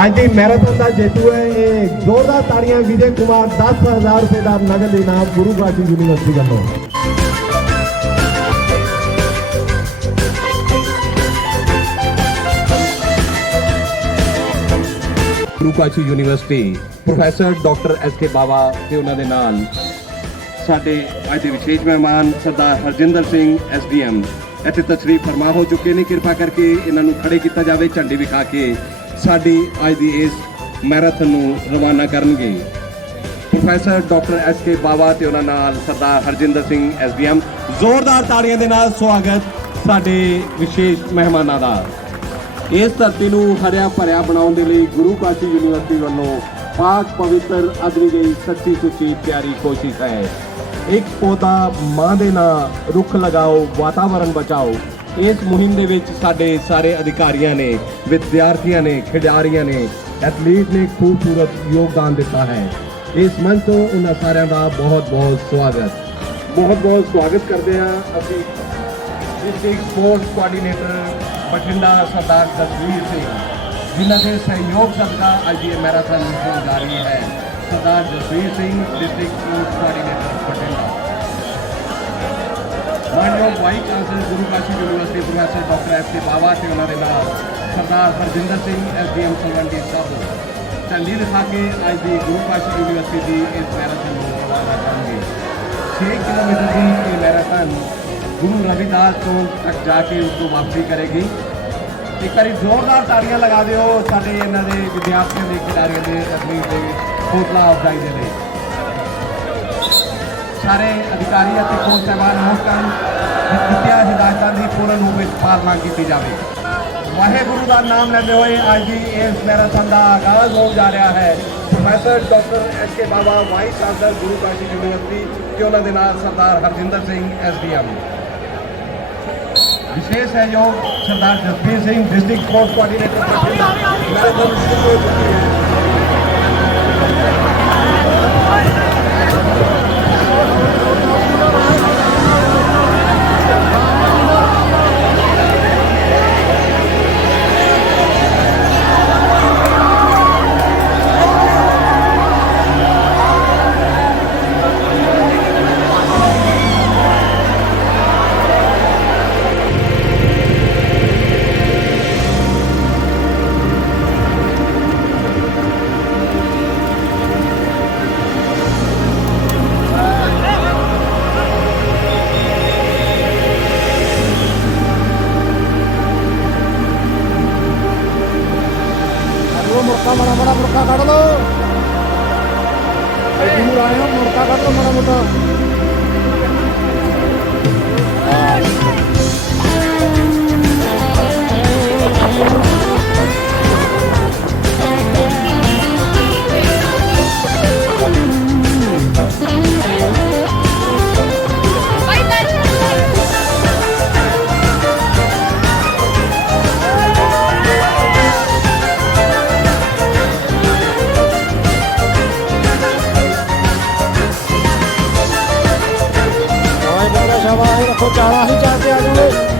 ਅੱਜ ਦੀ ਮੈਰਾਥਨ ਦਾ ਜੇਤੂ ਹੈ ਇਹ ਜ਼ੋਰਦਾਰ ਤਾੜੀਆਂ ਵਿਜੇ ਕੁਮਾਰ 10000 ਰੁਪਏ ਦਾ ਨਗਦ ਇਨਾਮ ਗੁਰੂ ਗ੍ਰਾਸੀ ਯੂਨੀਵਰਸਿਟੀ ਵੱਲੋਂ। Guru Kashi university, professor doctor S K Bawa ਤੇ ਉਹਨਾਂ ਦੇ ਨਾਲ ਸਾਡੇ ਅੱਜ ਦੇ ਵਿਸ਼ੇਸ਼ ਮਹਿਮਾਨ ਸਰਦਾਰ ਹਰਜਿੰਦਰ ਸਿੰਘ ਐਸਡੀਐਮ ਇੱਥੇ ਤਸ਼ਰੀਫ ਫਰਮਾ ਹੋ ਚੁੱਕੇ ਨੇ, ਕਿਰਪਾ ਕਰਕੇ ਇਹਨਾਂ ਨੂੰ ਖੜੇ ਕੀਤਾ ਜਾਵੇ, ਝੰਡੀ ਵਿਖਾ ਕੇ। ਸਾਡੀ ਅੱਜ ਦੀ ਇਸ ਮੈਰਾਥਨ ਨੂੰ ਰਵਾਨਾ ਕਰਨਗੇ। Professor doctor S K Bawa ਤੇ ਉਹਨਾਂ ਨਾਲ ਸਰਦਾਰ ਹਰਜਿੰਦਰ ਸਿੰਘ ਐਸਡੀਐਮ ਜ਼ੋਰਦਾਰ ਤਾੜੀਆਂ ਦੇ ਨਾਲ ਸਵਾਗਤ ਸਾਡੇ ਵਿਸ਼ੇਸ਼ ਮਹਿਮਾਨਾਂ ਦਾ। ਇਸ ਧਰਤੀ ਨੂੰ ਹਰਿਆ ਭਰਿਆ ਬਣਾਉਣ ਦੇ ਲਈ ਗੁਰੂ ਕਾਸ਼ੀ ਯੂਨੀਵਰਸਿਟੀ ਵੱਲੋਂ ਪਾਕ ਪਵਿੱਤਰ ਅਦਰੀ ਗਈ, ਸੱਚੀ ਸੁੱਚੀ, ਪਿਆਰੀ ਕੋਸ਼ਿਸ਼ ਹੈ। ਇੱਕ ਪੌਦਾ ਮਾਂ ਦੇ ਨਾਂ, ਰੁੱਖ ਲਗਾਓ ਵਾਤਾਵਰਣ ਬਚਾਓ। ਇਸ ਮੁਹਿੰਮ ਦੇ ਵਿੱਚ ਸਾਡੇ ਸਾਰੇ ਅਧਿਕਾਰੀਆਂ ਨੇ, ਵਿਦਿਆਰਥੀਆਂ ਨੇ, ਖਿਡਾਰੀਆਂ ਨੇ, ਐਥਲੀਟ ਨੇ ਖੂਬਸੂਰਤ ਯੋਗਦਾਨ ਦਿੱਤਾ ਹੈ। ਇਸ ਮੰਚ ਤੋਂ ਉਹਨਾਂ ਸਾਰਿਆਂ ਦਾ ਬਹੁਤ ਬਹੁਤ ਸਵਾਗਤ। ਬਹੁਤ ਬਹੁਤ ਸਵਾਗਤ ਕਰਦੇ ਹਾਂ ਅਸੀਂ। District sports coordinator Bathinda Sardar Jasvir Singh, ਜਿਨ੍ਹਾਂ ਦੇ ਸਹਿਯੋਗ ਸਦਕਾ ਅੱਜ ਇਹ ਮੈਰਾਥਨ ਹੋਣ ਜਾ ਰਹੀ ਹੈ। Sardar Jasvir Singh district sports coordinator Bathinda. ਮਾਨਯੋਗ vice chancellor Guru Kashi university professor doctor S K Bawa ਤੇ ਉਹਨਾਂ ਦੇ ਨਾਲ ਸਰਦਾਰ ਹਰਜਿੰਦਰ ਸਿੰਘ ਐਸਡੀਐਮ ਸਲਵੰਡੀ ਸਾਹਿਬ ਝੰਡੀ ਦਿਖਾ ਕੇ ਅੱਜ ਦੀ ਗੁਰੂ ਕਾਸ਼ੀ ਯੂਨੀਵਰਸਿਟੀ ਦੀ ਇਸ ਮੈਰਾਥਨ ਨੂੰ ਰਵਾਨਾ ਕਰਾਂਗੇ। 6 ਕਿਲੋਮੀਟਰ ਦੀ ਇਹ ਮੈਰਾਥਨ ਗੁਰੂ ਰਵਿਦਾਸ ਚੌਂਕ ਤੱਕ ਜਾ ਕੇ ਉਸ ਤੋਂ ਵਾਪਸੀ ਕਰੇਗੀ। ਇੱਕ ਵਾਰੀ ਜ਼ੋਰਦਾਰ ਤਾੜੀਆਂ ਲਗਾ ਦਿਓ ਸਾਡੇ ਇਹਨਾਂ ਦੇ ਵਿਦਿਆਰਥੀਆਂ ਦੇ, ਖਿਡਾਰੀਆਂ ਦੇ ਐਥਲੀਟ ਦੇ ਹੌਸਲਾ ਅਫਜ਼ਾਈ ਦੇ ਲਈ ਸਾਰੇ ਅਧਿਕਾਰੀ ਅਤੇ ਕੋਚ ਸਾਹਿਬਾਨ ਹੋਣ ਦਿੱਤੀਆਂ ਹਦਾਇਤਾਂ ਦੀ ਪੂਰਨ ਰੂਪ ਵਿੱਚ ਪਾਲਣਾ ਕੀਤੀ ਜਾਵੇ। ਵਾਹਿਗੁਰੂ ਦਾ ਨਾਮ ਲੈਂਦੇ ਹੋਏ ਅੱਜ ਦੀ ਇਸ ਮੈਰਾਥਨ ਦਾ ਆਗਾਜ਼ ਹੋ ਜਾ ਰਿਹਾ ਹੈ। Professor doctor S K Baba vice chancellor Guru Kashi university ਤੇ ਉਹਨਾਂ ਦੇ ਨਾਲ ਸਰਦਾਰ ਹਰਜਿੰਦਰ ਸਿੰਘ ਐਸਡੀਐਮ ਵਿਸ਼ੇਸ਼ ਸਹਿਯੋਗ Sardar Jasbir Singh, district sports coordinator marathon ਦੇਖੋ ਚਾਰਾਂ ਹੀ ਜਾ ਕੇ ਆ ਜੂਗੇ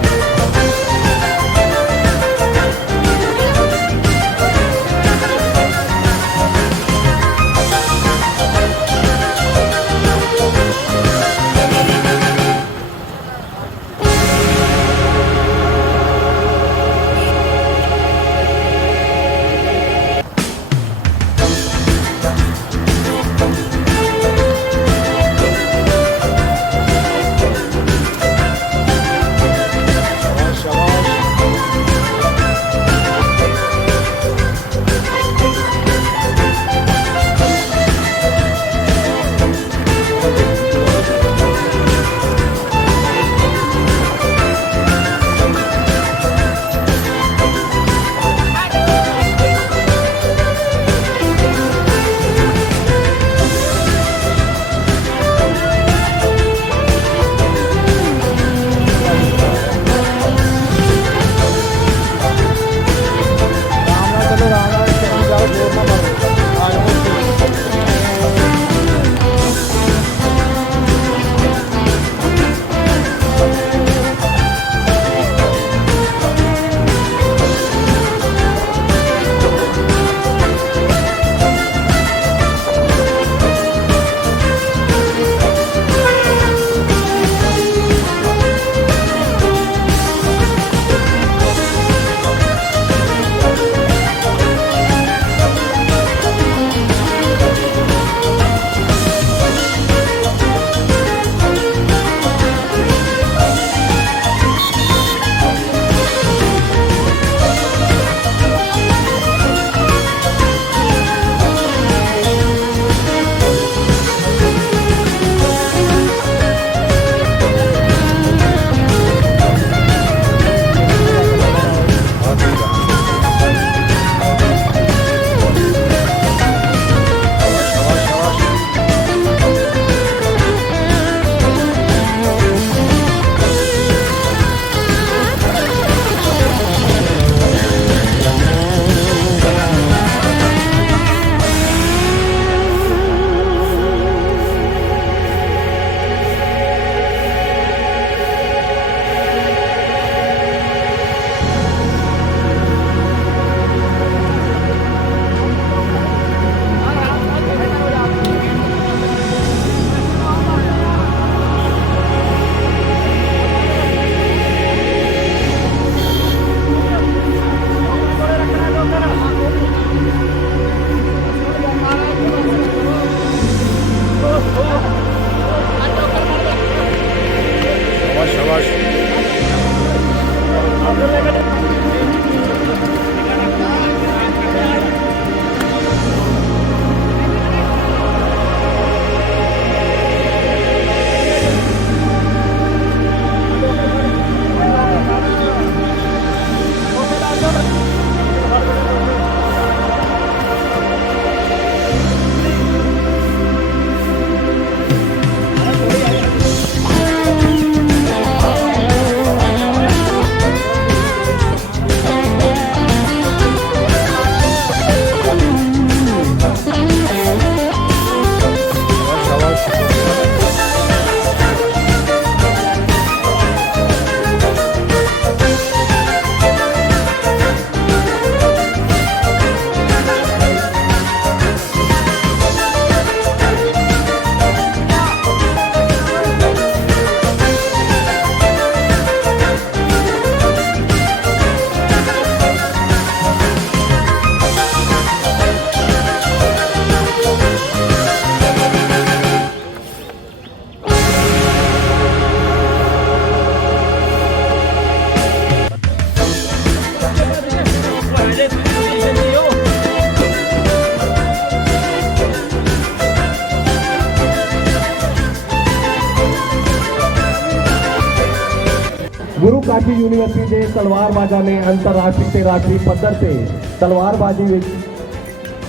ਯੂਨੀਵਰਸਿਟੀ ਦੇ ਤਲਵਾਰਬਾਜ਼ਾਂ ਨੇ ਅੰਤਰਰਾਸ਼ਟਰੀ ਤੇ ਰਾਸ਼ਟਰੀ ਪੱਧਰ ਤੇ ਤਲਵਾਰਬਾਜ਼ੀ ਵਿੱਚ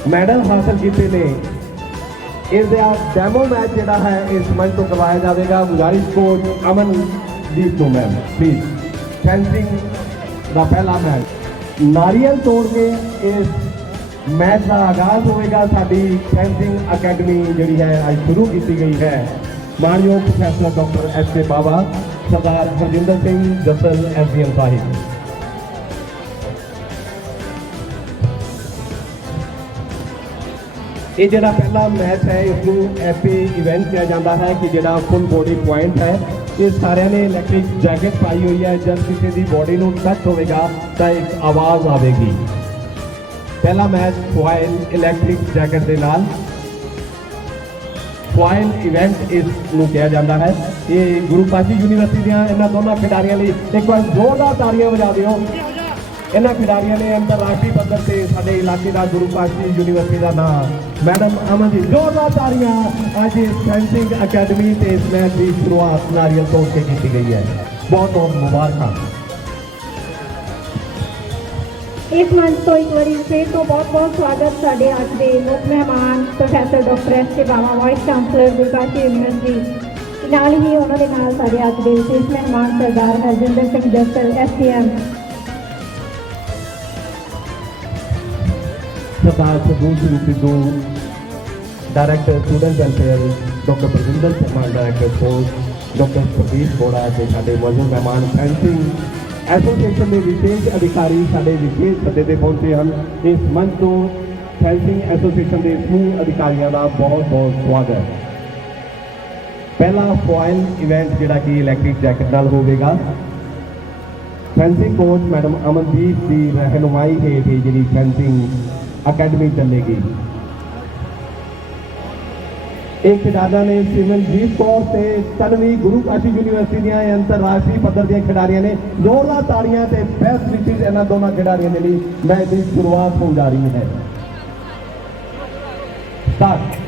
ਮੈਡਲ ਹਾਸਲ ਕੀਤੇ ਨੇ। ਇਸ ਦਾ ਡੈਮੋ ਮੈਚ ਜਿਹੜਾ ਹੈ, ਇਸ ਮੰਚ ਤੋਂ ਕਰਵਾਇਆ ਜਾਵੇਗਾ। ਗੁਜ਼ਾਰਿਸ਼ ਕੋਚ ਅਮਨਦੀਪ ਨੂੰ ਮੈਮ ਪਲੀਜ਼ ਫੈਂਸਿੰਗ ਦਾ ਪਹਿਲਾ ਮੈਚ ਨਾਰੀਅਲ ਤੋੜ ਕੇ ਇਸ ਮੈਚ ਦਾ ਆਗਾਜ਼ ਹੋਵੇਗਾ। ਸਾਡੀ ਫੈਂਸਿੰਗ ਅਕੈਡਮੀ ਜਿਹੜੀ ਹੈ, ਅੱਜ ਸ਼ੁਰੂ ਕੀਤੀ ਗਈ ਹੈ। ਮਾਨਯੋਗ professor doctor S K Baba Sardar Harjinder Singh Jassal SDM Sahib ਇਹ ਜਿਹੜਾ ਪਹਿਲਾ ਮੈਚ ਹੈ, ਇਸ ਨੂੰ ਐਫਏ ਇਵੈਂਟ ਕਿਹਾ ਜਾਂਦਾ ਹੈ ਕਿ ਜਿਹੜਾ ਫੁੱਲ ਬੋਡੀ ਪੁਆਇੰਟ ਹੈ, ਇਹ ਸਾਰਿਆਂ ਨੇ ਇਲੈਕਟ੍ਰਿਕ ਜੈਕਟ ਪਾਈ ਹੋਈ ਹੈ। ਜਦ ਕਿਸੇ ਦੀ ਬੋਡੀ ਨੂੰ ਟੱਚ ਹੋਵੇਗਾ, ਤਾਂ ਇੱਕ ਆਵਾਜ਼ ਆਵੇਗੀ। ਪਹਿਲਾ ਮੈਚ ਫੁਆਇਲ ਇਲੈਕਟ੍ਰਿਕ ਜੈਕਟ ਦੇ ਨਾਲ ਫੁਆਇਲ ਇਵੈਂਟ ਇਸ ਨੂੰ ਕਿਹਾ ਜਾਂਦਾ ਹੈ। ਇਹ ਗੁਰੂ ਕਾਸ਼ੀ ਯੂਨੀਵਰਸਿਟੀ ਦੀਆਂ ਇਹਨਾਂ ਦੋਨਾਂ ਖਿਡਾਰੀਆਂ ਲਈ ਇੱਕ ਵਾਰ ਜ਼ੋਰਦਾਰ ਤਾੜੀਆਂ ਵਜਾ ਦਿਓ। ਇਹਨਾਂ ਖਿਡਾਰੀਆਂ ਨੇ ਅੰਤਰਰਾਸ਼ਟਰੀ ਪੱਧਰ ਤੇ ਸਾਡੇ ਇਲਾਕੇ ਦਾ ਗੁਰੂ ਕਾਸ਼ੀ ਯੂਨੀਵਰਸਿਟੀ ਦਾ ਨਾਮ ਮੈਡਮ ਅਮਨ ਅਮਨਦੀਪ ਜ਼ੋਰਦਾਰ ਤਾੜੀਆਂ। ਅੱਜ ਇਸ ਫੈਂਸਿੰਗ ਅਕੈਡਮੀ ਤੇ ਇਸ ਮੈਚ ਦੀ ਸ਼ੁਰੂਆਤ ਨਾਰੀਅਲ ਤੋੜ ਕੇ ਕੀਤੀ ਗਈ ਹੈ। ਬਹੁਤ ਬਹੁਤ ਮੁਬਾਰਕਾਂ। ਇਸ ਮੰਚ ਤੋਂ ਇੱਕ ਵਾਰੀ ਫੇਰ ਤੋਂ ਬਹੁਤ-ਬਹੁਤ ਸਵਾਗਤ ਸਾਡੇ ਅੱਜ ਦੇ ਮੁੱਖ ਮਹਿਮਾਨ professor doctor S K Bawa, vice chancellor Gurkashi university ਨਾਲ ਹੀ ਉਹਨਾਂ ਦੇ ਨਾਲ ਸਾਡੇ ਅੱਜ ਦੇ ਵਿਸ਼ੇਸ਼ ਮਹਿਮਾਨ Sardar Harjinder Singh Jassal SDM Sardar Sadur Sidhu director student welfare doctor Barjinder Sharma director sports doctor Pradeep Bora ਤੇ ਸਾਡੇ ਮੌਜੂਦ ਮਹਿਮਾਨ ਫੈਂਸਿੰਗ ਐਸੋਸੀਏਸ਼ਨ ਦੇ ਵਿਸ਼ੇਸ਼ ਅਧਿਕਾਰੀ ਸਾਡੇ ਵਿਸ਼ੇਸ਼ ਸੱਦੇ ਤੇ ਪਹੁੰਚੇ ਹਨ। ਇਸ ਮੰਚ ਤੋਂ ਫੈਂਸਿੰਗ ਐਸੋਸੀਏਸ਼ਨ ਦੇ ਸਮੂਹ ਅਧਿਕਾਰੀਆਂ ਦਾ ਬਹੁਤ ਬਹੁਤ ਸਵਾਗਤ ਹੈ। ਪਹਿਲਾ ਫੋਇਲ ਇਵੈਂਟ ਜਿਹੜਾ ਕਿ ਇਲੈਕਟ੍ਰਿਕ ਜੈਕਟ ਨਾਲ ਹੋਵੇਗਾ। ਫੈਂਸਿੰਗ ਕੋਚ ਮੈਡਮ ਅਮਨਦੀਪ ਦੀ ਰਹਿਨੁਮਾਈ ਹੇਠ ਇਹ ਜਿਹੜੀ ਫੈਂਸਿੰਗ ਅਕੈਡਮੀ ਚੱਲੇਗੀ। ਇਹ ਖਿਡਾਰੀਆਂ ਨੇ ਸਿਮਰਨਜੀਤ ਕੌਰ ਤੇ ਤਨਵੀ ਗੁਰੂ ਕਾਸ਼ੀ ਯੂਨੀਵਰਸਿਟੀ ਦੀਆਂ ਅੰਤਰਰਾਸ਼ਟਰੀ ਪੱਧਰ ਦੀਆਂ ਖਿਡਾਰੀਆਂ ਨੇ ਜ਼ੋਰਦਾਰ ਤਾੜੀਆਂ ਤੇ ਬੈਸਟ ਵਿਸ਼ੇਸ ਇਹਨਾਂ ਦੋਨਾਂ ਖਿਡਾਰੀਆਂ ਦੇ ਲਈ ਮੈਚ ਦੀ ਸ਼ੁਰੂਆਤ ਹੋਣ ਜਾ ਰਹੀ ਹੈ। ਸਟਾਰਟ।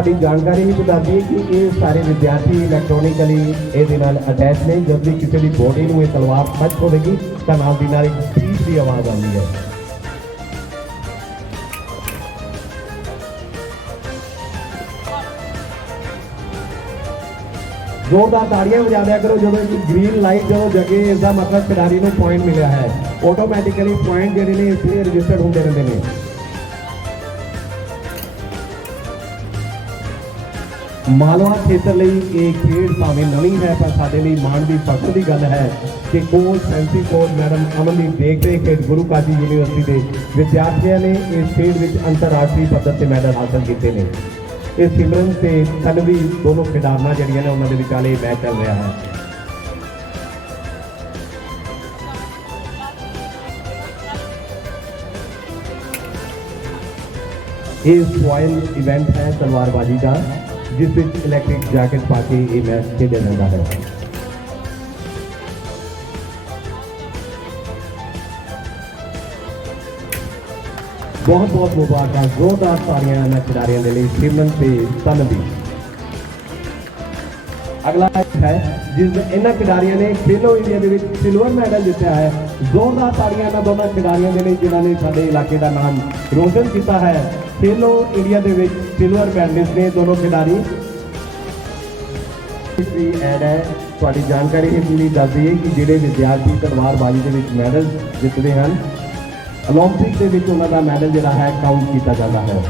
ਤੁਹਾਡੀ ਜਾਣਕਾਰੀ ਵੀ ਬਤਾ ਦਈਏ ਕਿ ਇਹ ਸਾਰੇ ਵਿਦਿਆਰਥੀ ਇਲੈਕਟ੍ਰੋਨਿਕਲੀ ਇਹਦੇ ਨਾਲ ਅਟੈਚ ਨੇ। ਜਦ ਵੀ ਕਿਸੇ ਦੀ ਬੋਡੀ ਨੂੰ ਇਹ ਤਲਵਾਰ ਟੱਚ ਹੋਵੇਗੀ, ਤਾਂ ਨਾਲ ਦੀ ਨਾਲ ਇੱਕ ਪੀਸ ਦੀ ਆਵਾਜ਼ ਆਉਂਦੀ ਹੈ। ਜ਼ੋਰਦਾਰ ਤਾੜੀਆਂ ਵਜਾ ਦਿਆ ਕਰੋ, ਜਦੋਂ ਇੱਕ ਗ੍ਰੀਨ ਲਾਈਟ ਜਦੋਂ ਜਗੇ ਇਸ ਦਾ ਮਤਲਬ ਖਿਡਾਰੀ ਨੂੰ ਪੁਆਇੰਟ ਮਿਲਿਆ ਹੈ। ਆਟੋਮੈਟਿਕਲੀ ਪੁਆਇੰਟ ਜਿਹੜੇ ਨੇ ਇਸ ਲਈ ਰਜਿਸਟਰਡ ਮਾਲਵਾ ਖੇਤਰ ਲਈ ਇਹ ਖੇਡ ਭਾਵੇਂ ਨਵੀਂ ਹੈ, ਪਰ ਸਾਡੇ ਲਈ ਮਾਣ ਦੀ ਫਖਰ ਦੀ ਗੱਲ ਹੈ ਕਿ coach fencing coach madam Amandeep ਦੇਖਦੇ ਖੇਡ ਗੁਰੂ ਕਾਸ਼ੀ ਯੂਨੀਵਰਸਿਟੀ ਦੇ ਵਿਦਿਆਰਥੀਆਂ ਨੇ ਇਸ ਖੇਡ ਵਿੱਚ ਅੰਤਰਰਾਸ਼ਟਰੀ ਪੱਧਰ ਤੇ ਮੈਡਲ ਹਾਸਲ ਕੀਤੇ ਨੇ। ਇਹ ਸਿਮਰਨ ਤੇ ਤਨਵੀ ਦੋਨੋਂ ਖਿਡਾਰਨਾਂ ਜਿਹੜੀਆਂ ਨੇ ਉਹਨਾਂ ਦੇ ਵਿਚਾਲੇ ਮੈਚ ਚੱਲ ਰਿਹਾ ਹੈ। ਇਹ ਫੋਇਲ ਇਵੈਂਟ ਹੈ, ਤਲਵਾਰਬਾਜ਼ੀ ਦਾ। ਜਿਸ ਵਿੱਚ ਇਲੈਕਟ੍ਰਿਕ ਜੈਕਟ ਪਾ ਕੇ ਇਹ ਮੈਚ ਖੇਡਿਆ ਜਾਂਦਾ ਹੈ। ਬਹੁਤ ਬਹੁਤ ਮੁਬਾਰਕਾਂ, ਜ਼ੋਰਦਾਰ ਤਾੜੀਆਂ ਇਹਨਾਂ ਖਿਡਾਰੀਆਂ ਦੇ ਲਈ ਸਿਮਨ ਤੇ ਤਨਵੀ। ਅਗਲਾ ਹੈ, ਜਿਸ ਇਹਨਾਂ ਖਿਡਾਰੀਆਂ ਨੇ ਖੇਲੋ ਇੰਡੀਆ ਦੇ ਵਿੱਚ ਸਿਲਵਰ ਮੈਡਲ ਜਿੱਤਿਆ ਹੈ। ਜ਼ੋਰਦਾਰ ਤਾੜੀਆਂ ਇਹਨਾਂ ਦੋਨਾਂ ਖਿਡਾਰੀਆਂ ਦੇ ਲਈ, ਜਿਨ੍ਹਾਂ ਨੇ ਸਾਡੇ ਇਲਾਕੇ ਦਾ ਨਾਮ ਰੋਸ਼ਨ ਕੀਤਾ ਹੈ। ਖੇਲੋ ਇੰਡੀਆ ਦੇ ਵਿੱਚ ਸਿਲਵਰ ਮੈਡਲਿਸਟ ਨੇ ਦੋਨੋਂ ਖਿਡਾਰੀ ਵੀ ਐਡ ਹੈ ਤੁਹਾਡੀ ਜਾਣਕਾਰੀ ਇਸ ਲਈ ਦੱਸ ਦਈਏ ਕਿ ਜਿਹੜੇ ਵਿਦਿਆਰਥੀ ਤਲਵਾਰਬਾਜ਼ੀ ਦੇ ਵਿੱਚ ਮੈਡਲ ਜਿੱਤਦੇ ਹਨ 올림픽 ਦੇ ਵਿੱਚ ਉਹਨਾਂ ਦਾ ਮੈਡਲ ਜਿਹੜਾ ਹੈ ਕਾਊਂਟ ਕੀਤਾ ਜਾਂਦਾ ਹੈ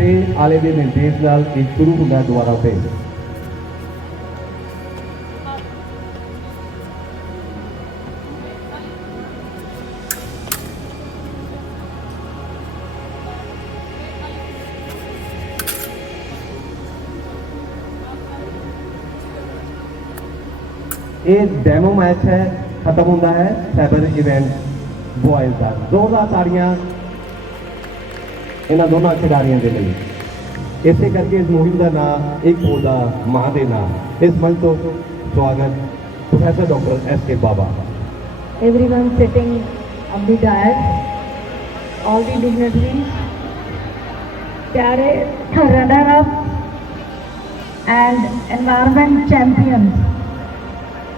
ਸਪਰੇ ਆਲੇ ਦੇ ਨਿਰਦੇਸ਼ ਨਾਲ ਇਹ ਸ਼ੁਰੂ ਹੁੰਦਾ ਹੈ ਦੁਬਾਰਾ ਤੇ ਇਹ ਡੈਮੋ ਮੈਚ ਹੈ ਖਤਮ ਹੁੰਦਾ ਹੈ ਸੈਬਰ ਇਵੈਂਟ ਬॉयਜ਼ ਦਾ ਜ਼ੋਰਦਾਰ ਤਾੜੀਆਂ ਇਹਨਾਂ ਦੋਨਾਂ ਖਿਡਾਰੀਆਂ ਦੇ ਲਈ ਇਸੇ ਕਰਕੇ ਇਸ ਮੁਹਿੰਮ ਦਾ ਨਾਮ ਇੱਕ ਪੌਦਾ ਮਾਂ ਦੇ ਨਾਮ ਇਸ ਮੰਚ ਤੋਂ ਸਵਾਗਤ professor doctor S K Baba everyone sitting on the dais, all the dignitaries, प्यारे runner up and environment champions.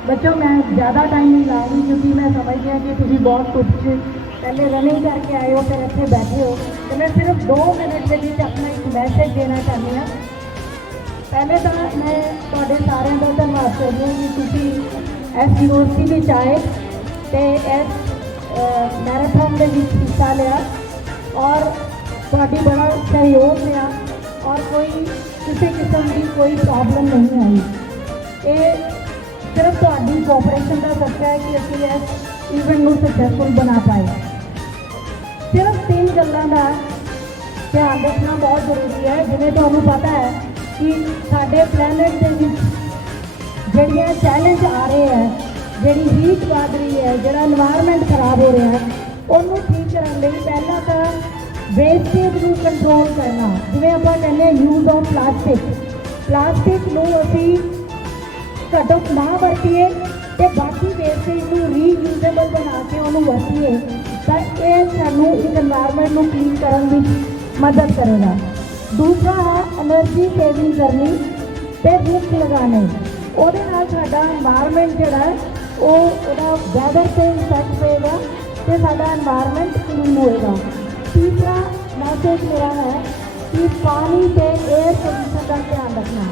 ਬੱਚੋ ਮੈਂ ਜ਼ਿਆਦਾ ਟਾਈਮ ਨਹੀਂ ਲਾਉਂਗੀ ਕਿਉਂਕਿ ਮੈਂ ਸਮਝਦੀ ਹਾਂ ਕਿ ਤੁਸੀਂ ਬਹੁਤ ਧੁੱਪ 'ਚ ਪਹਿਲੇ ਰਨਿੰਗ ਕਰਕੇ ਆਏ ਹੋ ਫਿਰ ਇੱਥੇ ਬੈਠੇ ਹੋ ਤੇ ਮੈਂ ਸਿਰਫ 2 ਮਿੰਟ ਦੇ ਵਿੱਚ ਆਪਣਾ ਇੱਕ ਮੈਸੇਜ ਦੇਣਾ ਚਾਹੁੰਦੀ ਹਾਂ ਪਹਿਲੇ ਤਾਂ ਮੈਂ ਤੁਹਾਡੇ ਸਾਰਿਆਂ ਦਾ ਧੰਨਵਾਦ ਕਰਦੀ ਹਾਂ ਕਿ ਤੁਸੀਂ ਇਸ ਯੂਨੀਵਰਸਿਟੀ ਵਿੱਚ ਆਏ ਤੇ ਇਸ ਮੈਰਾਥਨ ਦੇ ਵਿੱਚ ਹਿੱਸਾ ਲਿਆ ਔਰ ਤੁਹਾਡੀ ਬੜਾ ਸਹਿਯੋਗ ਲਿਆ ਔਰ ਕੋਈ ਕਿਸੇ ਕਿਸਮ ਦੀ ਕੋਈ ਪ੍ਰੋਬਲਮ ਨਹੀਂ ਆਈ ਇਹ ਸਿਰਫ ਤੁਹਾਡੀ ਕੋਆਪਰੇਸ਼ਨ ਦਾ ਸਦਕਾ ਹੈ ਕਿ ਅਸੀਂ ਇਸ ਇਵੈਂਟ ਨੂੰ ਸਕਸੈਸਫੁਲ ਬਣਾ ਪਾਏ ਸਿਰਫ ਤਿੰਨ ਗੱਲਾਂ ਦਾ ਧਿਆਨ ਰੱਖਣਾ ਬਹੁਤ ਜ਼ਰੂਰੀ ਹੈ। ਜਿਵੇਂ ਤੁਹਾਨੂੰ ਪਤਾ ਹੈ ਕਿ ਸਾਡੇ ਪਲੈਨਟ ਦੇ ਵਿੱਚ ਜਿਹੜੀਆਂ ਚੈਲੰਜ ਆ ਰਹੇ ਹੈ, ਜਿਹੜੀ ਹੀਟ ਵੱਧ ਰਹੀ ਹੈ, ਜਿਹੜਾ এনवायरमेंट ਖਰਾਬ ਹੋ ਰਿਹਾ ਹੈ, ਉਹਨੂੰ ਠੀਕ ਕਰਨ ਲਈ ਪਹਿਲਾਂ ਤਾਂ ਵੇਸਟੇਜ ਨੂੰ ਕੰਟਰੋਲ ਕਰਨਾ। ਜਿਵੇਂ ਆਪਾਂ ਕਹਿੰਦੇ ਯੂਜ਼ ਆਫ ਪਲਾਸਟਿਕ ਪਲਾਸਟਿਕ ਨੂੰ ਅਸੀਂ ਘੱਟੋ ਨਾ ਵਰਤੀਏ ਤੇ ਬਾਕੀ ਵੇਸਟੇਜ ਨੂੰ ਰੀਯੂਜ਼ੇਬਲ ਬਣਾ ਕੇ ਉਹਨੂੰ ਵਰਤੀਏ। ਇਨवायरमेंट ਨੂੰ ਕਲੀਨ ਕਰਨ ਵਿੱਚ ਮਦਦ ਕਰੇਗਾ। ਦੂਸਰਾ ਹੈ એનર્ਜੀ ਸੇਵਿੰਗ ਕਰਨੀ ਤੇ ਰੁੱਖ ਲਗਾਉਣੇ। ਉਹਦੇ ਨਾਲ ਸਾਡਾ এনवायरमेंट ਜਿਹੜਾ ਹੈ, ਉਹ ਉਹਦਾ ਵੈਦਰ ਤੇ ਇਫੈਕਟ ਪਏਗਾ ਤੇ ਸਾਡਾ এনवायरमेंट ਕਲੀਨ ਹੋਏਗਾ। ਤੀਸਰਾ ਮੈਸੇਜ ਮੇਰਾ ਹੈ ਕਿ ਪਾਣੀ ਤੇ ਏਅਰ ਪੋਲੂਸ਼ਨ ਦਾ ਧਿਆਨ ਰੱਖਣਾ।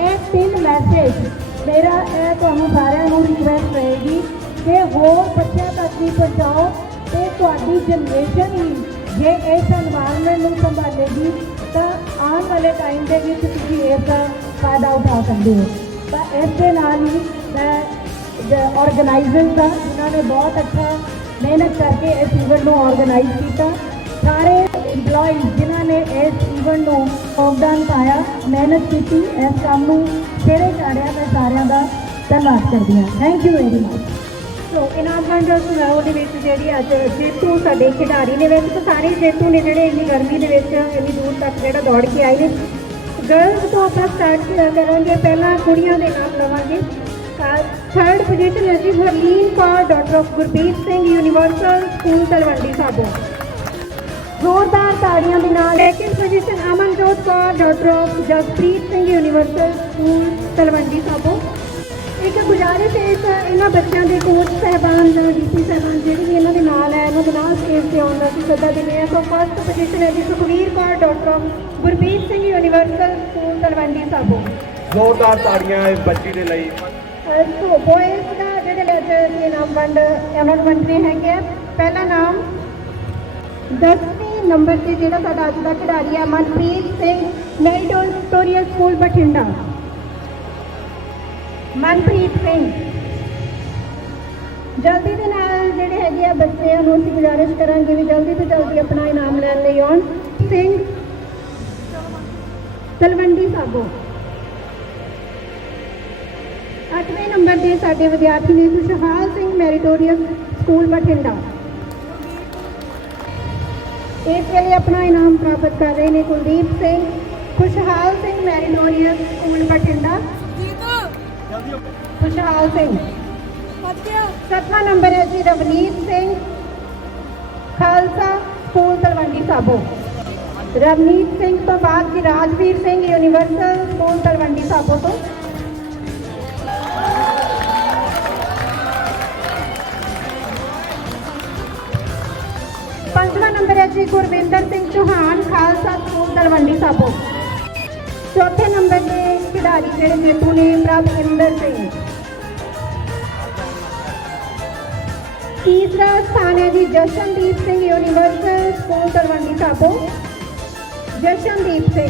ਇਹ ਤਿੰਨ ਮੈਸੇਜ ਮੇਰਾ, ਇਹ ਤੁਹਾਨੂੰ ਸਾਰਿਆਂ ਨੂੰ ਰਿਕਵੈਸਟ ਰਹੇਗੀ ਕਿ ਉਹ ਬੱਚਿਆਂ ਤੱਕ ਵੀ ਪਹੁੰਚਾਓ ਤੁਹਾਡੀ ਜਨਰੇਸ਼ਨ ਹੀ ਜੇ ਇਸ এনवायरमेंट ਨੂੰ ਸੰਭਾਲੇਗੀ, ਤਾਂ ਆਉਣ ਵਾਲੇ ਟਾਈਮ ਦੇ ਵਿੱਚ ਤੁਸੀਂ ਇਸ ਦਾ ਫਾਇਦਾ ਉਠਾ ਸਕਦੇ ਹੋ। ਤਾਂ ਇਸ ਦੇ ਨਾਲ ਹੀ ਮੈਂ ਆਰਗੇਨਾਈਜ਼ਰ ਦਾ ਉਹਨਾਂ ਨੇ ਬਹੁਤ ਅੱਛਾ ਮਿਹਨਤ ਕਰਕੇ ਇਸ ਇਵੈਂਟ ਨੂੰ ਆਰਗੇਨਾਈਜ਼ ਕੀਤਾ, ਸਾਰੇ EMPLOYEES ਜਿਨ੍ਹਾਂ ਨੇ ਇਸ ਇਵੈਂਟ ਨੂੰ ਯੋਗਦਾਨ ਪਾਇਆ, ਮਿਹਨਤ ਕੀਤੀ, ਇਸ ਕੰਮ ਨੂੰ ਸਿਰੇ ਚਾੜਿਆ, ਮੈਂ ਸਾਰਿਆਂ ਦਾ ਧੰਨਵਾਦ ਕਰਦੀ ਹਾਂ। Thank you very much so ਇਨਾਮ ਵੰਡ ਦੇ ਵਿੱਚ ਜਿਹੜੀ ਅੱਜ ਜੇਤੂ ਸਾਡੇ ਖਿਡਾਰੀ ਨੇ ਵਿੱਚ, ਤਾਂ ਸਾਰੇ ਜੇਤੂ ਨੇ ਜਿਹੜੇ ਇੰਨੀ ਗਰਮੀ ਦੇ ਵਿੱਚ ਇੰਨੀ ਦੂਰ ਤੱਕ ਜਿਹੜਾ ਦੌੜ ਕੇ ਆਏ ਨੇ। ਗਰਲਸ ਤੋਂ ਆਪਾਂ ਸਟਾਰਟ ਕਰਾਂਗੇ। ਪਹਿਲਾਂ ਕੁੜੀਆਂ ਦੇ ਨਾਮ ਲਵਾਂਗੇ। ਥਰਡ ਪੋਜੀਸ਼ਨ ਹੈ ਜੀ Harleen Kaur daughter of Gurpreet Singh universal school Talwandi Sabo. ਜ਼ੋਰਦਾਰ ਤਾੜੀਆਂ ਦੇ ਨਾਲ second position Amanjot Kaur daughter of Jaspreet Singh universal school Talwandi Sabo. ਇੱਕ ਗੁਜ਼ਾਰਿਸ਼ ਹੈ ਇਸ ਇਹਨਾਂ ਬੱਚਿਆਂ ਦੇ ਕੋਚ ਸਹਿਬਾਨ ਜਾਂ ਡੀਪੀ ਸਹਿਬਾਨ ਜਿਹੜੇ ਵੀ ਇਹਨਾਂ ਦੇ ਨਾਲ ਹੈ ਇਹਨਾਂ ਦੇ ਨਾਲ ਸਟੇਜ ਤੇ ਆਉਣ ਦਾ ਅਸੀਂ ਸੱਦਾ ਦਿੰਦੇ ਹਾਂ। ਸੋ ਫਸਟ ਪੋਜੀਸ਼ਨ ਹੈ ਜੀ Sukhveer Kaur daughter Gurpreet Singh universal school Talwandi Sabo. ਜ਼ੋਰਦਾਰ ਤਾੜੀਆਂ ਇਸ ਬੱਚੀ ਦੇ ਲਈ। ਸੋ ਬੋਇਜ਼ ਦਾ ਜਿਹੜੇ ਲੈਟਰ ਦੇ ਨਾਮ ਵੰਡ ਉਹਨਾਂ ਨੂੰ ਵੰਡਨੇ ਹੈਗੇ ਪਹਿਲਾ ਨਾਮ 10ਵੀਂ ਨੰਬਰ ਤੇ ਜਿਹੜਾ ਸਾਡਾ ਅੱਜ ਦਾ ਖਿਡਾਰੀ ਹੈ ਮਨਪ੍ਰੀਤ ਸਿੰਘ ਮੈਰੀਟੋਰੀਅਲ ਸਕੂਲ ਬਠਿੰਡਾ। ਮਨਪ੍ਰੀਤ ਸਿੰਘ। ਜਲਦੀ ਦੇ ਨਾਲ ਜਿਹੜੇ ਹੈਗੇ ਆ ਬੱਚਿਆਂ ਨੂੰ ਅਸੀਂ ਗੁਜ਼ਾਰਿਸ਼ ਕਰਾਂਗੇ ਵੀ ਜਲਦੀ ਤੋਂ ਜਲਦੀ ਆਪਣਾ ਇਨਾਮ ਲੈਣ ਲਈ ਆਉਣ। ਸਿੰਘ ਤਲਵੰਡੀ ਸਾਬੋ। ਅੱਠਵੇਂ ਨੰਬਰ ਦੇ ਸਾਡੇ ਵਿਦਿਆਰਥੀ ਨੇ ਖੁਸ਼ਹਾਲ ਸਿੰਘ ਮੈਰੀਟੋਰੀਅਸ ਸਕੂਲ ਬਠਿੰਡਾ। ਇਸ ਵੇਲੇ ਆਪਣਾ ਇਨਾਮ ਪ੍ਰਾਪਤ ਕਰ ਰਹੇ ਨੇ ਕੁਲਦੀਪ ਸਿੰਘ। ਖੁਸ਼ਹਾਲ ਸਿੰਘ ਮੈਰੀਟੋਰੀਅਸ ਸਕੂਲ ਬਠਿੰਡਾ। ਖੁਸ਼ਹਾਲ ਸਿੰਘ ਸੱਤਵਾਂ ਨੰਬਰ ਹੈ ਜੀ ਰਵਨੀਤ ਸਿੰਘ ਖਾਲਸਾ ਸਕੂਲ ਤਲਵੰਡੀ ਸਾਬੋ ਰਵਨੀਤ ਸਿੰਘ ਤੋਂ ਬਾਅਦ ਜੀ ਰਾਜਵੀਰ ਸਿੰਘ ਯੂਨੀਵਰਸਲ ਸਕੂਲ ਤਲਵੰਡੀ ਸਾਬੋ ਤੋਂ ਪੰਜਵਾਂ ਨੰਬਰ ਹੈ ਜੀ ਗੁਰਵਿੰਦਰ ਸਿੰਘ ਚੌਹਾਨ ਖਾਲਸਾ ਸਕੂਲ ਤਲਵੰਡੀ ਸਾਬੋ ਚੌਥੇ ਨੰਬਰ ਦੇ ਖਿਡਾਰੀ ਜਿਹੜੇ ਜੇਤੂ ਨੇ ਪ੍ਰਭਿੰਦਰ ਸਿੰਘ ਤੀਸਰਾ ਸਥਾਨ ਹੈ ਜੀ Jashandeep Singh universal school Talwandi Sabo Jashandeep Singh.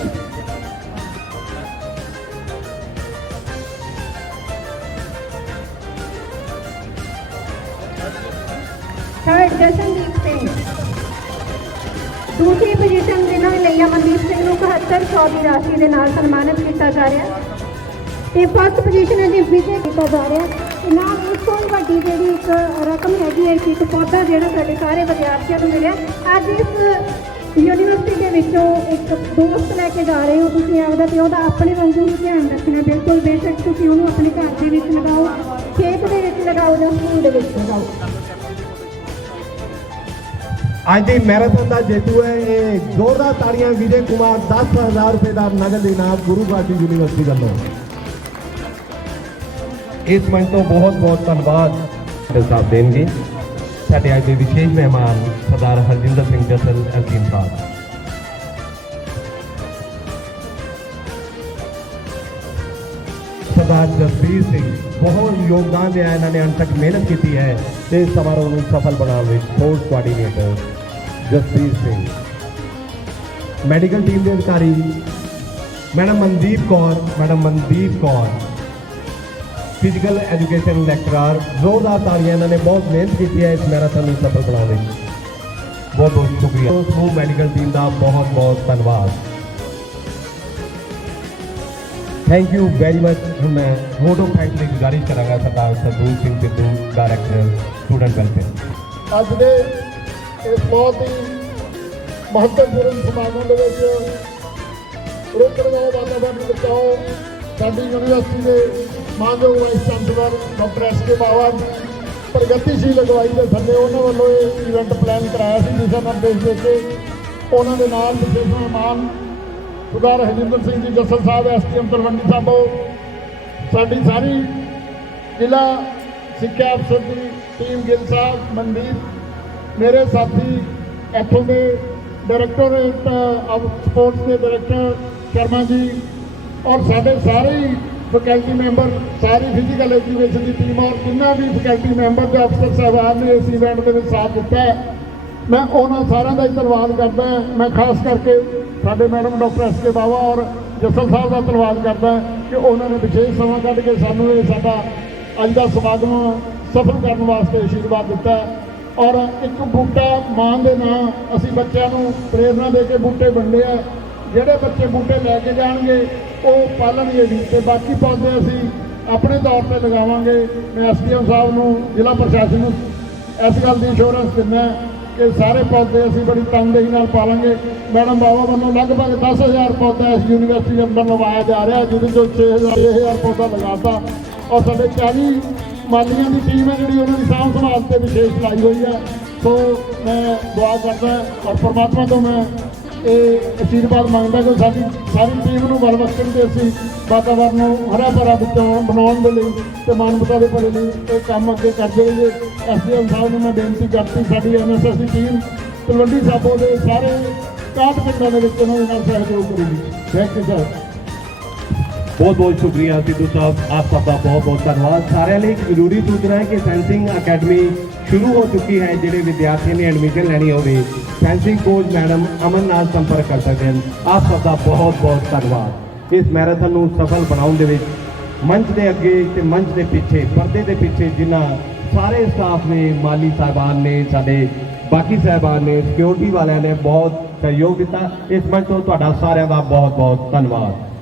Third Jashandeep Singh. ਦੂਸਰੀ ਪੋਜੀਸ਼ਨ ਜਿਨ੍ਹਾਂ ਨੇ ਲਈ ਆ ਮਨਦੀਪ ਸਿੰਘ ਨੂੰ 71 ਸੌ ਦੀ ਰਾਸ਼ੀ ਦੇ ਨਾਲ ਸਨਮਾਨਿਤ ਕੀਤਾ ਜਾ ਰਿਹਾ ਤੇ ਫਸਟ ਪੋਜੀਸ਼ਨ ਹੈ ਜੀ ਵਿਜੇ ਕੀਤਾ ਜਾ ਰਿਹਾ ਤੇ ਇਸ ਤੋਂ ਵੀ ਵੱਡੀ ਜਿਹੜੀ ਇੱਕ ਰਕਮ ਹੈਗੀ ਹੈ ਕਿ ਇੱਕ ਪੌਦਾ ਜਿਹੜਾ ਸਾਡੇ ਸਾਰੇ ਵਿਦਿਆਰਥੀਆਂ ਨੂੰ ਮਿਲਿਆ। ਅੱਜ ਇਸ ਯੂਨੀਵਰਸਿਟੀ ਦੇ ਵਿੱਚੋਂ ਇੱਕ ਦੋਸਤ ਲੈ ਕੇ ਜਾ ਰਹੇ ਹੋ ਤੁਸੀਂ, ਆਪਦਾ ਤੇ ਉਹਦਾ ਆਪਣੇ ਵਾਂਗੂ ਨੂੰ ਧਿਆਨ ਰੱਖਣਾ ਬਿਲਕੁਲ, ਬੇਸ਼ੱਕ ਤੁਸੀਂ ਉਹਨੂੰ ਆਪਣੇ ਘਰ ਦੇ ਵਿੱਚ ਲਗਾਓ, ਖੇਤ ਦੇ ਵਿੱਚ ਲਗਾਓ ਜਾਂ ਸਕੂਲ ਦੇ ਵਿੱਚ ਲਗਾਓ। ਅੱਜ ਦੀ ਮੈਰਾਥਨ ਦਾ ਜੇਤੂ ਹੈ ਇਹ ਜ਼ੋਰਦਾਰ ਤਾੜੀਆਂ, ਵਿਜੇ ਕੁਮਾਰ 10000 ਰੁਪਏ ਦਾ ਨਗਦ ਇਨਾਮ ਗੁਰੂ ਗਾਦੀ ਯੂਨੀਵਰਸਿਟੀ ਵੱਲੋਂ। ਇਸ ਮੰਚ ਤੋਂ ਬਹੁਤ ਬਹੁਤ ਧੰਨਵਾਦ ਸਾਹਿਬ ਦੇਣਗੇ ਸਾਡੇ ਅੱਜ ਦੇ ਵਿਸ਼ੇਸ਼ ਮਹਿਮਾਨ ਸਰਦਾਰ ਹਰਜਿੰਦਰ ਸਿੰਘ ਜਸਲ ਅਜ਼ੀਮ ਸਾਹਿਬ ਸਰਦਾਰ ਜਸਬੀਰ ਸਿੰਘ ਬਹੁਤ ਯੋਗਦਾਨ ਦਿਆ ਇਹਨਾਂ ਨੇ ਅੰਤ ਤੱਕ ਮਿਹਨਤ ਕੀਤੀ ਹੈ ਤੇ ਇਸ ਸਮਾਰੋਹ ਨੂੰ ਸਫਲ ਬਣਾਉਣ ਵਿੱਚ sports coordinator Jasbir Singh medical team ਦੇ ਅਧਿਕਾਰੀ madam Mandeep Kaur madam Mandeep Kaur physical education lecturer ਜ਼ੋਰਦਾਰ ਤਾੜੀਆਂ ਇਹਨਾਂ ਨੇ ਬਹੁਤ ਮਿਹਨਤ ਕੀਤੀ ਹੈ ਇਸ ਮੈਰਾਥਨ ਨੂੰ ਸਫਲ ਬਣਾਉਣ ਲਈ। ਬਹੁਤ ਬਹੁਤ ਸ਼ੁਕਰੀਆ। ਸਮੂਹ ਮੈਡੀਕਲ ਟੀਮ ਦਾ ਬਹੁਤ ਬਹੁਤ ਧੰਨਵਾਦ। ਥੈਂਕ ਯੂ ਵੈਰੀ ਮਚ ਮੈਂ ਵੋਟ ਆਫ ਥੈਂਕ ਗੁਜ਼ਾਰਿਸ਼ ਕਰਾਂਗਾ Sardar Sardul Singh Sidhu director student welfare ਅੱਜ ਦੇ ਇਸ ਬਹੁਤ ਹੀ ਮਹੱਤਵਪੂਰਨ ਸਮਾਗਮ ਦੇ ਵਿੱਚ ਰੁੱਖ ਲਗਾਓ ਵਾਤਾਵਰਨ ਬਚਾਓ। ਸਾਡੀ ਯੂਨੀਵਰਸਿਟੀ ਦੇ ਮਾਨਯੋਗ vice chancellor doctor S K Bawa ਪ੍ਰਗਤੀਸ਼ੀਲ ਅਗਵਾਈ ਦੇ ਥੱਲੇ ਉਹਨਾਂ ਵੱਲੋਂ ਇਹ ਇਵੈਂਟ ਪਲਾਨ ਕਰਾਇਆ ਸੀ ਦਿਸ਼ਾ ਨਿਰਦੇਸ਼ ਦੇ ਕੇ ਉਹਨਾਂ ਦੇ ਨਾਲ ਵਿਸ਼ੇਸ਼ ਮਹਿਮਾਨ ਸਰਦਾਰ ਹਰਜਿੰਦਰ ਸਿੰਘ ਜੀ ਜੱਸਲ ਸਾਹਿਬ ਐਸਟੀਐਮ ਤਲਵੰਡੀ ਸਾਬੋ ਸਾਡੀ ਸਾਰੀ ਜ਼ਿਲ੍ਹਾ ਸਿੱਖਿਆ ਅਫਸਰ ਦੀ ਟੀਮ ਗਿੱਲ ਸਾਹਿਬ, ਮਨਦੀਪ, ਮੇਰੇ ਸਾਥੀ, ਇੱਥੋਂ ਦੇ ਡਾਇਰੈਕਟਰ ਆਫ ਸਪੋਰਟਸ ਦੇ ਡਾਇਰੈਕਟਰ ਸ਼ਰਮਾ ਜੀ ਔਰ ਸਾਡੇ ਸਾਰੇ ਹੀ ਫੈਕਲਟੀ ਮੈਂਬਰ ਸਾਰੀ ਫਿਜ਼ੀਕਲ ਐਜੂਕੇਸ਼ਨ ਦੀ ਟੀਮ ਔਰ ਜਿੰਨਾ ਵੀ ਫੈਕਲਟੀ ਮੈਂਬਰ ਤੇ ਅਫਸਰ ਸਾਹਿਬਾਨ ਨੇ ਇਸ ਇਵੈਂਟ ਦੇ ਵਿੱਚ ਸਾਥ ਦਿੱਤਾ ਮੈਂ ਉਹਨਾਂ ਸਾਰਿਆਂ ਦਾ ਹੀ ਧੰਨਵਾਦ ਕਰਦਾ ਮੈਂ ਖਾਸ ਕਰਕੇ ਸਾਡੇ madam doctor S K Bawa ਔਰ ਜਸਲ ਸਾਹਿਬ ਦਾ ਧੰਨਵਾਦ ਕਰਦਾ ਕਿ ਉਹਨਾਂ ਨੇ ਵਿਸ਼ੇਸ਼ ਸਮਾਂ ਕੱਢ ਕੇ ਸਾਨੂੰ ਇਹ ਸਾਡਾ ਅੱਜ ਦਾ ਸਮਾਗਮ ਸਫਲ ਕਰਨ ਵਾਸਤੇ ਆਸ਼ੀਰਵਾਦ ਦਿੱਤਾ ਔਰ ਇੱਕ ਬੂਟਾ ਮਾਂ ਦੇ ਨਾਂ, ਅਸੀਂ ਬੱਚਿਆਂ ਨੂੰ ਪ੍ਰੇਰਣਾ ਦੇ ਕੇ ਬੂਟੇ ਵੰਡੇ ਆ ਜਿਹੜੇ ਬੱਚੇ ਬੂਟੇ ਲੈ ਕੇ ਜਾਣਗੇ ਉਹ ਪਾਲਣਗੇ ਵੀ ਤੇ ਬਾਕੀ ਪੌਦੇ ਅਸੀਂ। ਆਪਣੇ ਤੌਰ ਤੇ ਲਗਾਵਾਂਗੇ। ਮੈਂ ਐਸਡੀਐਮ ਸਾਹਿਬ ਨੂੰ, ਜ਼ਿਲ੍ਹਾ ਪ੍ਰਸ਼ਾਸਨ ਨੂੰ ਇਸ ਗੱਲ ਦੀ ਇੰਸ਼ੋਰੈਂਸ ਦਿੰਦਾ ਕਿ ਸਾਰੇ ਪੌਦੇ ਅਸੀਂ ਬੜੀ ਤਨਦੇਹੀ ਨਾਲ ਪਾਲਾਂਗੇ। ਮੈਡਮ ਬਾਵਾ ਵੱਲੋਂ ਲਗਭਗ 10000 ਪੌਦਾ ਇਸ ਯੂਨੀਵਰਸਿਟੀ ਦੇ ਅੰਦਰ ਲਗਾਇਆ ਜਾ ਰਿਹਾ, ਜਿਹਦੇ ਚੋਂ 6000 6000 ਪੌਦਾ ਲਗਾਤਾ। ਔਰ ਸਾਡੇ 40 ਮਾਲੀਆਂ ਦੀ ਟੀਮ ਹੈ ਜਿਹੜੀ ਉਹਨਾਂ ਦੀ ਸਾਂਭ ਸੰਭਾਲ ਤੇ ਵਿਸ਼ੇਸ਼ ਲਾਈ ਹੋਈ ਹੈ। ਸੋ ਮੈਂ ਦੁਆ ਕਰਦਾ ਔਰ ਪਰਮਾਤਮਾ ਤੋਂ ਮੈਂ ਇਹ ਅਸ਼ੀਰਵਾਦ ਮੰਗਦਾ ਕਿ ਸਾਡੀ ਸਾਰੀ ਟੀਮ ਨੂੰ ਬਲ ਬਖਸ਼ਣ ਤੇ ਅਸੀਂ ਵਾਤਾਵਰਨ ਨੂੰ ਹਰਾ ਭਰਾ ਬਚਾਉਣ ਬਣਾਉਣ ਦੇ ਲਈ ਤੇ ਮਾਨਵਤਾ ਦੇ ਭਲੇ ਲਈ ਇਹ ਕੰਮ ਅੱਗੇ ਕਰਦੇ ਰਹੀਏ। ਐਸਡੀਐਮ ਸਾਹਿਬ ਨੂੰ ਮੈਂ ਬੇਨਤੀ ਕਰਤੀ ਸਾਡੀ ਐਨਐਸਐਸ ਦੀ ਟੀਮ ਤਲਵੰਡੀ ਸਾਬੋ ਦੇ ਸਾਰੇ 61 ਪਿੰਡਾਂ ਦੇ ਵਿੱਚ ਉਹਨਾਂ ਦੇ ਨਾਲ ਸਹਿਯੋਗ ਕਰੇਗੀ। ਥੈਂਕ ਯੂ ਸਰ ਬਹੁਤ ਬਹੁਤ ਸ਼ੁਕਰੀਆ ਸਿੱਧੂ ਸਾਹਿਬ ਆਪ ਸਭ ਦਾ ਬਹੁਤ ਬਹੁਤ ਧੰਨਵਾਦ। ਸਾਰਿਆਂ ਲਈ ਇੱਕ ਜ਼ਰੂਰੀ ਸੂਚਨਾ ਹੈ ਕਿ ਫੈਂਸਿੰਗ ਅਕੈਡਮੀ ਸ਼ੁਰੂ ਹੋ ਚੁੱਕੀ ਹੈ, ਜਿਹੜੇ ਵਿਦਿਆਰਥੀਆਂ ਨੇ ਐਡਮਿਸ਼ਨ ਲੈਣੀ ਹੋਵੇ ਫੈਂਸਿੰਗ ਕੋਚ ਮੈਡਮ ਅਮਨ ਨਾਲ ਸੰਪਰਕ ਕਰ ਸਕਦੇ ਹਨ। ਆਪ ਸਭ ਦਾ ਬਹੁਤ ਬਹੁਤ ਧੰਨਵਾਦ। ਇਸ ਮੈਰਾਥਨ ਨੂੰ ਸਫਲ ਬਣਾਉਣ ਦੇ ਵਿੱਚ ਮੰਚ ਦੇ ਅੱਗੇ ਤੇ ਮੰਚ ਦੇ ਪਿੱਛੇ, ਪਰਦੇ ਦੇ ਪਿੱਛੇ ਜਿਨ੍ਹਾਂ ਸਾਰੇ ਸਟਾਫ ਨੇ, ਮਾਲੀ ਸਾਹਿਬਾਨ ਨੇ, ਸਾਡੇ ਬਾਕੀ ਸਾਹਿਬਾਨ ਨੇ ਸਿਕਿਉਰਿਟੀ ਵਾਲਿਆਂ ਨੇ ਬਹੁਤ ਸਹਿਯੋਗ ਦਿੱਤਾ। ਇਸ ਮੰਚ ਤੋਂ ਤੁਹਾਡਾ ਸਾਰਿਆਂ ਦਾ ਬਹੁਤ ਬਹੁਤ ਧੰਨਵਾਦ।